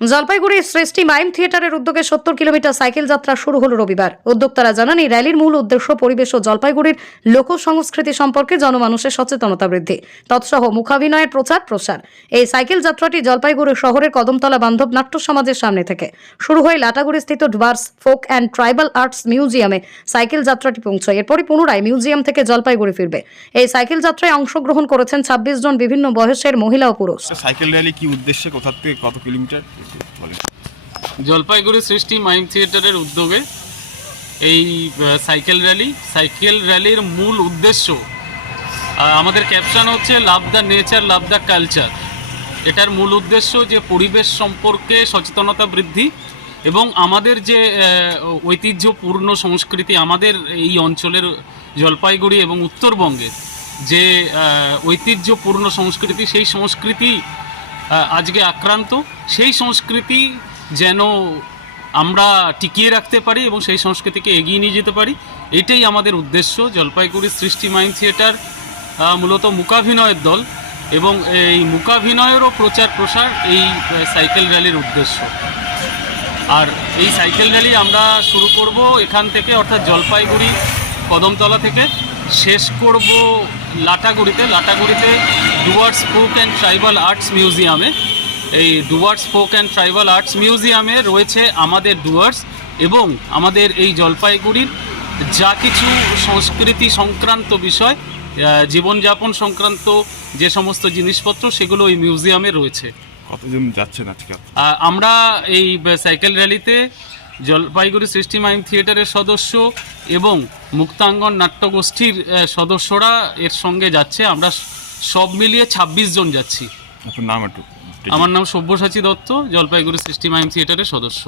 জলপাইগুড়ির সৃষ্টি মাইম থিয়েটারের উদ্যোগে সত্তর কিলোমিটার সাইকেল যাত্রা শুরু হলো রবিবার। উদ্যোক্তারা জানান, এই র্যালির মূল উদ্দেশ্য পরিবেশ ও জলপাইগুড়ির লোক সংস্কৃতি সম্পর্কে জনমানুষের সচেতনতা বৃদ্ধি। তৎসহ মুখাভিনয়ের প্রচার প্রসার। এই সাইকেল যাত্রাটি জলপাইগুড়ি শহরের কদমতলা বান্ধব নাট্য সমাজের সামনে থেকে। শুরু হয়ে লাটাগুড়ি স্থিত Dooars folk and tribal arts মিউজিয়ামে সাইকেল যাত্রাটি পৌঁছয়। এরপরই পুনরায় মিউজিয়াম থেকে জলপাইগুড়ি ফিরবে। এই সাইকেল যাত্রায় অংশগ্রহণ করেছেন ছাব্বিশ জন বিভিন্ন বয়সের মহিলা ও পুরুষ। সাইকেল র্যালি কি উদ্দেশ্যে? কোথা থেকে কত কিলোমিটার? জলপাইগুড়ি সৃষ্টি মাইম থিয়েটারের উদ্যোগে এই সাইকেল র্যালি। সাইকেল র্যালির মূল উদ্দেশ্য আমাদের ক্যাপশন হচ্ছে love the nature love the culture এটার মূল উদ্দেশ্য যে পরিবেশ সম্পর্কে সচেতনতা বৃদ্ধি এবং আমাদের যে ঐতিহ্যপূর্ণ সংস্কৃতি আমাদের এই অঞ্চলের জলপাইগুড়ি এবং উত্তরবঙ্গের যে ঐতিহ্যপূর্ণ সংস্কৃতি, সেই সংস্কৃতি আজকে আক্রান্ত। সেই সংস্কৃতি যেন আমরা টিকিয়ে রাখতে পারি এবং সেই সংস্কৃতিকে এগিয়ে নিয়ে যেতে পারি, এটাই আমাদের উদ্দেশ্য। জলপাইগুড়ি সৃষ্টি মাইন থিয়েটার মূলত মূকাভিনয়ের দল এবং এই মূকাভিনয়েরও প্রচার প্রসার এই সাইকেল র্যালির উদ্দেশ্য। আর এই সাইকেল র্যালি আমরা শুরু করব এখান থেকে, অর্থাৎ জলপাইগুড়ি কদমতলা থেকে। শেষ করব লাটাগুড়িতে। লাটাগুড়িতে Dooars folk and tribal arts মিউজিয়ামে। এই Dooars folk and tribal arts মিউজিয়ামে রয়েছে আমাদের ডুয়ার্স এবং আমাদের এই জলপাইগুড়ির যা কিছু সংস্কৃতি সংক্রান্ত বিষয় জীবনযাপন সংক্রান্ত যে সমস্ত জিনিসপত্র সেগুলো ওই মিউজিয়ামে রয়েছে। কতজন যাচ্ছেন আজকে? আমরা এই সাইকেল র্যালিতে জলপাইগুড়ি সৃষ্টি মাইম থিয়েটারের সদস্য এবং মুক্তাঙ্গন নাট্যগোষ্ঠীর সদস্যরা এর সঙ্গে যাচ্ছে। আমরা সব মিলিয়ে ২৬ জন যাচ্ছি। আপনার নাম একটু আমার নাম সব্যসাচী দত্ত জলপাইগুড়ি সৃষ্টি মাইম থিয়েটারের সদস্য।